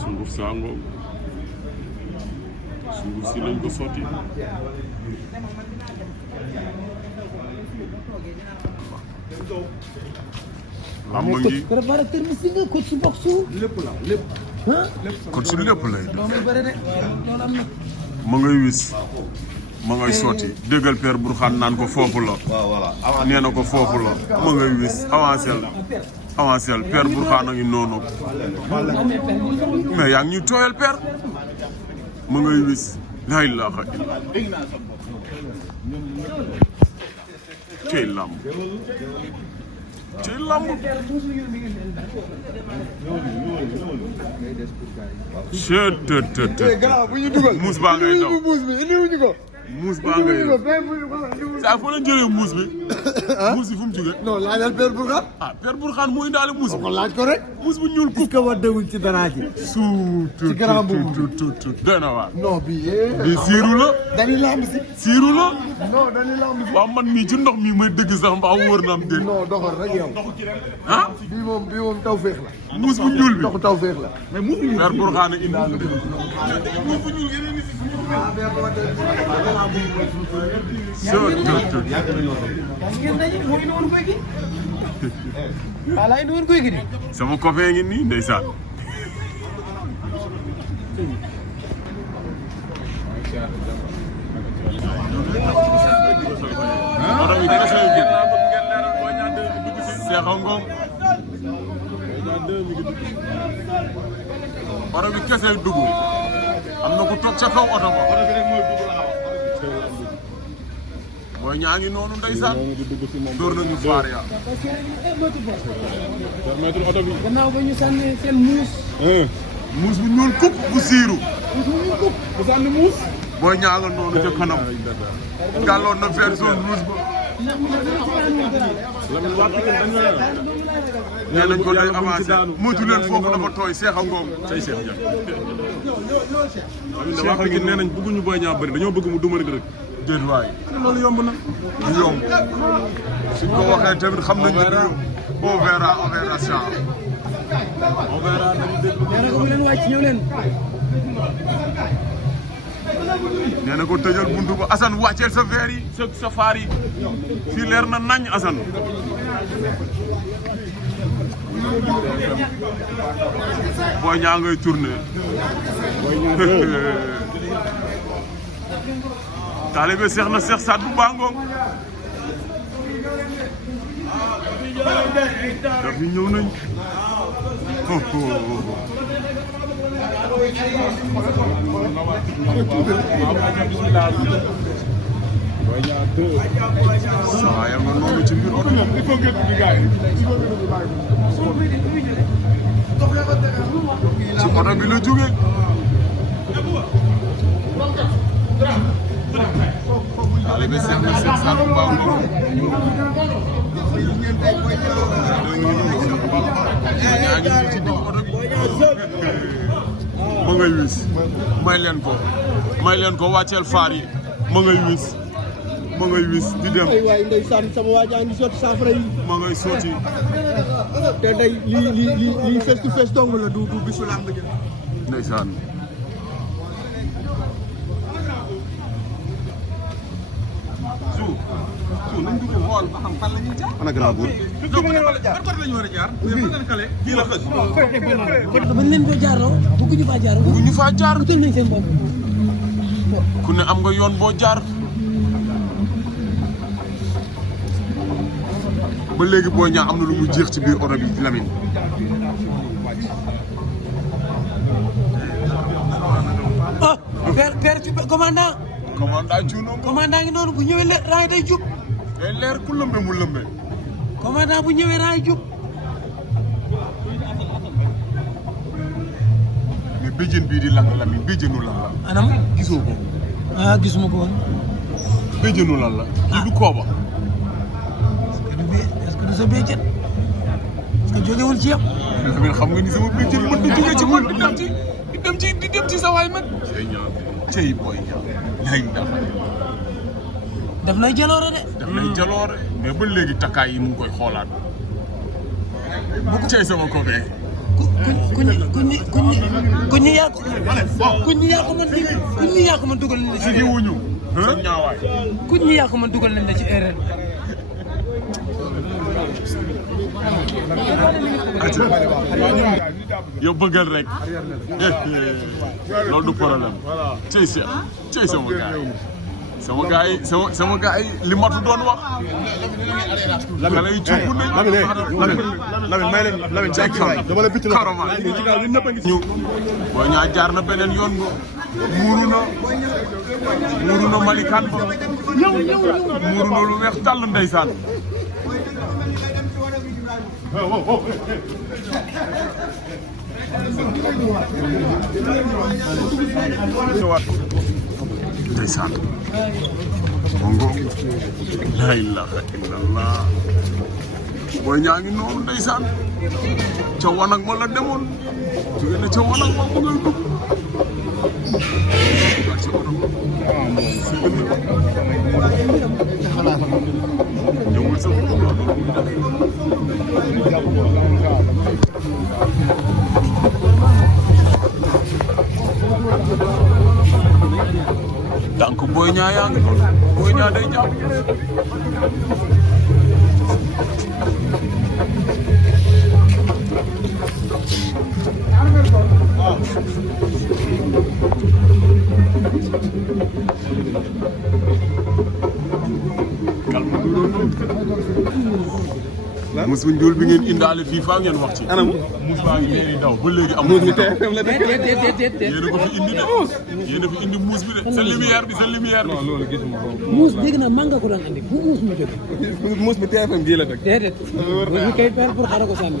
sunguf saa ngoog sunguf si lañ ko sotti lamba ngi préparateur bi si nga coach si box lépp la lépp kon si lépp lay def muy bëri de loolu am na ma ngay wis ma ngay sotti déggal Père Bourkhane naan ko foofu la nee na ko foofu la ma ngay wis avancé Père Bourkhane a ngi noonu mais yaa ngi ñuy tooyal Père ma ngay wis laa ilaaha illa cey lamb muus baa ngay daw muus baa ngay daw saa foo leen jëlee muus bi muus bi fu mu jógee non laajal Père Bourkhane Père Bourkhane moo indaale muus bi ko laaj ko rek muus bu ñuul est-ce que waddewuñ ci dara ji ci grand boobu doy na waar non bi siiru la dañuy lamb si siiru la non dañuy lamb si waaw man mii ci ndox mi may dëgg sax mbaa wóor na am déet non doxal rek yow bii moom taw féex la muus bu ñuul bi dox taw féex la mais muus bu ñuul Père Bourkhane indi sama copain ngi nii ndeysaan Seexu Ngom oto bi kese dugg am na ku toog ca kaw oto ba Boy Niang ngi noonu ndeysaan door nañu faar ya permettre oto bi gannaaw ba ñu sànni seen muus muus bu ñuul kub bu siiru bu sànni muus Boy Niang nga noonu ca kanam gàlloon na vert zone rouge ba nee nañ ko day avancé moytu leen foofu dafa tooy Seexu Ngom say Seex ja Cheikh gi nee nañ bëgguñu Boy Niang bëri dañoo bëgg mu duma rek déet waay loolu yomb na du yomb suñ ko waxee tamit xam nañ ne on verra ça on verra nañu déglu leen wàcc ñëw leen nee na ko tëjal buntu ba Assane wàcceel sa verre yi sa faar yi fii leer na nañ Assane Boy Niang ngay tourné taalibe Seex na Seex Saad bu Bangoog daf ñu ñëw nañ saa ya nga noonu ci biir oto ci oto bi la jóge taalibe Seex na Seex Saad bu Bangoog yaa ngi ci digg oto bi ma ngay wis may leen ko wàcceel faar yi ma ngay wis di dem waay ndeysaan sama waa jaa ngi sotti saafara yi ma ngay sotti te day lii face to face dong la du bisu làmb ji ndeysaan nañ dugg xool ba xam fan la ñuy jaar ana grand bour ban côté la ñu war a jaar mais fan lañ kale kii la xës bañ leen ko jaarloo bëgguñu faa jaar bu ñu faa jaar utal nañ seen bopp ku ne am nga yoon boo jaar ba léegi Boy Niang am na lu mu jeex ci biir oto bi Lamine ah père commandant commandant ngi noonu bu ñëwee raay day jub day leer ku lëmbe mu lëmbe commandant bu ñëwee raay jub mais béjjën bii di lang Lamine béjjënu lan la anam gisoo ko gisuma ko woon béjjënu lan la kii du kooba est-ce que du sa béjjën est-ce que jógewul ci yow Lamine xam nga ni sama béjjën mën na jóge ci man di dem ci sa waay nag cey Boy Niang lay def nay jaloore de daf lay jaloore mais ba léegi takkaay yi mu ngi koy xoolaat bu cey sama copain ku ñi yaa ko mën dugal nañ la ci wuñu sa ñaawaay ku ñi yaa ko mën dugal nañ la ci erreur yow bëggal rek loolu du problème cey sama gars yi li matu doon wax xale yi cuub nañ Lamine may leen Lamine ci kaw dama la bitti la ci kaw ñun ñëpp a ngi ñu boo ñaa jaar na beneen yoon ba muuru na malikaan ba muuru na lu weex tàll ndeysaan ndeysaan bongo la ilaha illallah booy ñaa ngi noonu ndeysaan ca wanag ma la demoon jóge na ca wanag ma mu ngay dugg ñëwul sa donc Boy Niang yaa ngi noonu Boy Niang day jàpp mus bu njuul bi ngeen indaale fii faa ngeen wax ci. anam mus baa ngi leen di daw ba léegi amul. muus mi TFM la dëkk. yéen a ko fi indi de yéen a fi indi muus bi de sa lumière bi. non loolu gisuma ko. muus dégg naa manga ko daan andi bu muus mu jógee. muus mi TFM gii la dëkk. déedéet. ñu koy per pour xaaral ko sànni.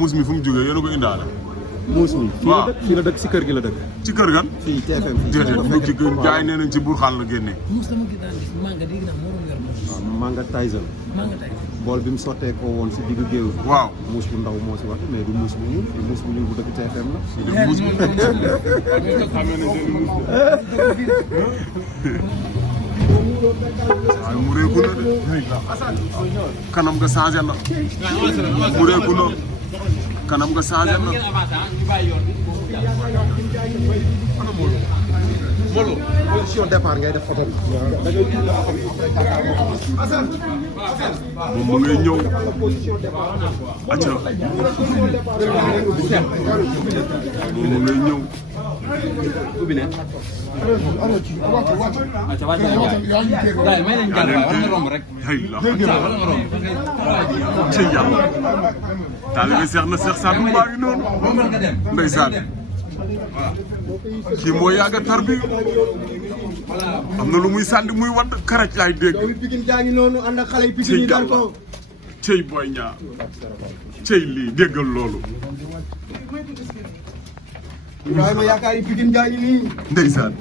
muus mi fu mu jógee yéen a ko indaale. muus mi. waaw fii la dëkk si kër gi la dëkk. ci kër gan. fii TFM fii. déedéet bu ci jaay nee nañ ci Burxaan la génnee. muus dama gis daan gis manga dégg naa moo doon yor moom. waaw Manga Tyson. manga tay bool bi mu sottee ko woon si diggu géew. waaw muus bu ndaw moo si wax mais du muus bu ñuul muus bu ñuul bu dëkk TFM la. muus bi waaye mu réeku na de kanam nga changé na mu réeku na kanam nga changé na position départ ngay def photo bi. moom mu ngay ñëw acca moom mu ngay ñëw hay la ci yàlla taalibe Seex na Seex Saadu maa ngi noonu ndeysaan kii moo yàgg a tarbi am na lu muy sànni muy wadd karaj laay dégg Pikine jaa ngi noonu ànd ak xale yi Pikine yi dal ko. cey Boy Niang cey lii déggal loolu Ibrahima yaakaar yi Pikine jaa ngi nii. ndeysaan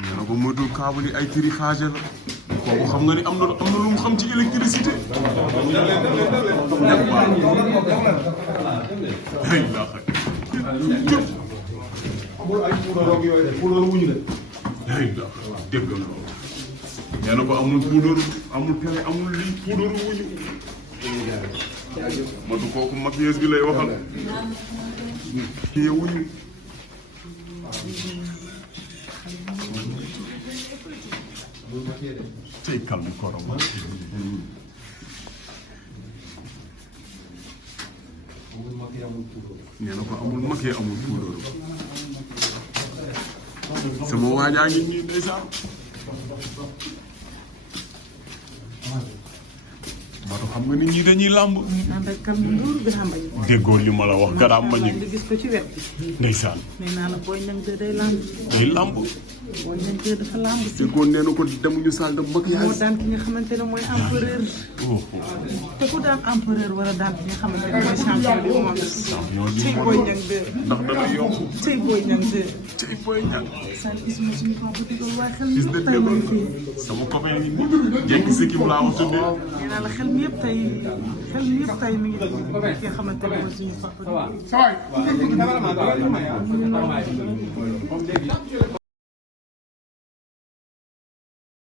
nee na ko moytul câble yi ay tiri xaaje la kooku xam nga ni am na lu mu xam ci électricité hey la hey la déggal loolu nee na ko amul puudar amul pere amul lii puudaru wuñu matu kooku maquilleuse bi lay waxal kii wuñu cey kalmi koroma nee na ko amul maquillé amul puudaru sama waajaa ngi nii ndeysaan Matu xam nga nit ñi dañuy làmb. naan rek kan Ndour Birame Mbaye. déggoo li ma la wax garaam ma ñu. nga gis ko ci wet bi. ndeysaan. nee naa la Boy Niang 2 day làmb. day làmb. Boy Niang 2 dafa làmb si. déggoo nee na ko demuñu salle de maquillage. moo daan ki nga xamante ne mooy empereur. te ku daan empereur war a daan ki nga xamante ne mooy champion du monde. cey Boy Niang 2. ndax dana yomb. cey Boy Niang 2. cey Boy Niang. sànni isma suñu papa dugal waaye xel gis mi nga yëpp tey ma ngi fii. sama copain yi nii. jekk si kim laa wax tuddee. nee naa la xel mi yëpp tey mi ngi ki nga xamante ne mooy suñu papa.